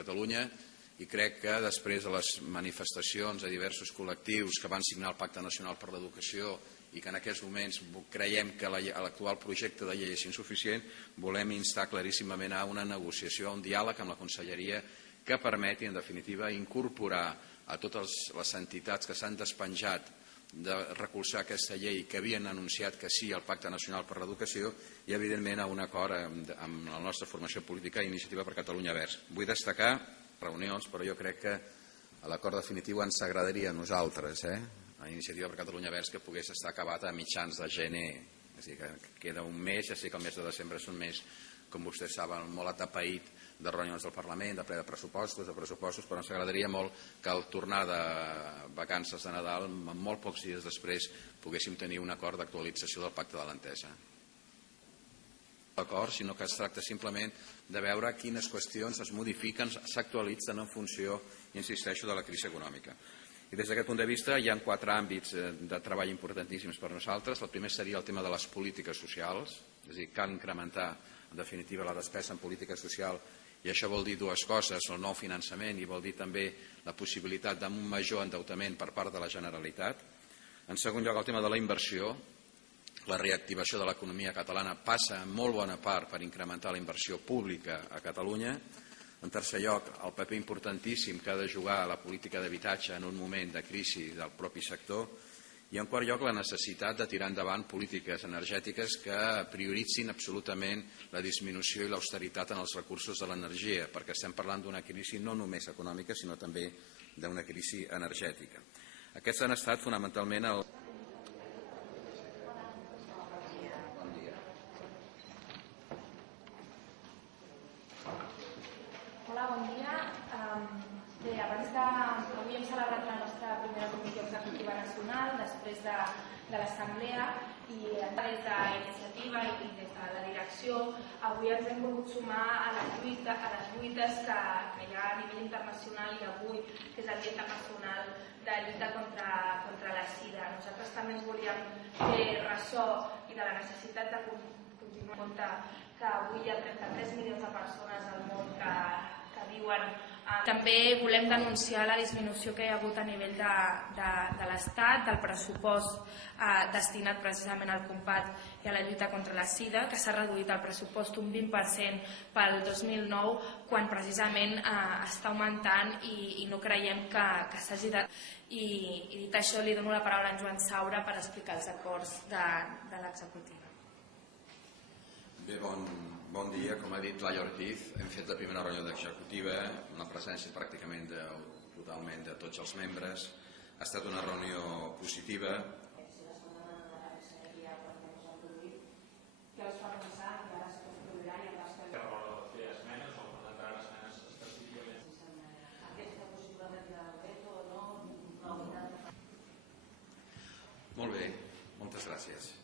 Catalunya, i crec que després de les manifestacions de diversos col·lectius que van signar el Pacte Nacional per l'Educació i que en aquests moments creiem que l'actual projecte de llei és insuficient, volem instar claríssimament a una negociació, a un diàleg amb la Conselleria que permeti, en definitiva, incorporar a totes les entitats que s'han despenjat de recolzar aquesta llei que havien anunciat que sí al Pacte Nacional per l'Educació i, evidentment, a un acord amb la nostra formació política Iniciativa per Catalunya Verds. Vull destacar reunions, però jo crec que l'acord definitiu ens agradaria a nosaltres, a Iniciativa per Catalunya Verds, que pogués estar acabat a mitjans de gener. És a dir, que queda un mes, ja sé que el mes de desembre és un mes, com vostès saben, molt atapeït de reunions del Parlament, de ple de pressupostos, però ens agradaria molt que al tornar de vacances de Nadal, molt pocs dies després, poguéssim tenir un acord d'actualització del Pacte de l'Entesa. Acord, sinó que es tracta simplement de veure quines qüestions es modifiquen, s'actualitzen en funció, insisteixo, de la crisi econòmica. I des d'aquest punt de vista hi ha 4 àmbits de treball importantíssims per nosaltres. El primer seria el tema de les polítiques socials, és a dir, cal incrementar en definitiva la despesa en política social, i això vol dir dues coses: el nou finançament, i vol dir també la possibilitat d'un major endeutament per part de la Generalitat. En segon lloc, el tema de la inversió. La reactivació de l'economia catalana passa en molt bona part per incrementar la inversió pública a Catalunya. En tercer lloc, el paper importantíssim que ha de jugar la política d'habitatge en un moment de crisi del propi sector. I en quart lloc, la necessitat de tirar endavant polítiques energètiques que prioritzin absolutament la disminució i l'austeritat en els recursos de l'energia, perquè estem parlant d'una crisi no només econòmica, sinó també d'una crisi energètica. Aquests han estat fonamentalment el... Hola, bon dia. Bé, avui hem celebrat la nostra primera comissió executiva nacional després de l'assemblea, i des d'Iniciativa i des de la direcció avui ens hem volgut sumar a les lluites que hi ha a nivell internacional, i avui, que és el Dia Internacional de Lluita contra la Sida. Nosaltres també ens volíem fer ressò i de la necessitat de continuar en compte que avui hi ha 33 milions de persones al món que viuen. També volem denunciar la disminució que hi ha hagut a nivell de l'Estat, del pressupost destinat precisament al combat i a la lluita contra la Sida, que s'ha reduït el pressupost un 20% pel 2009, quan precisament està augmentant i no creiem que s'hagi de... I dit això, li dono la paraula a en Joan Saura per explicar els acords de l'executiva. Bé, bon dia. Com ha dit Laia Ortiz, hem fet la primera reunió d'executiva amb la presència pràcticament totalment de tots els membres. Ha estat una reunió positiva. Què us fa pensar que ara es produirà i en les que... Que vol fer esmenes o presentar esmenes específicament? Aquesta possibilitat de veto o no? Molt bé, moltes gràcies.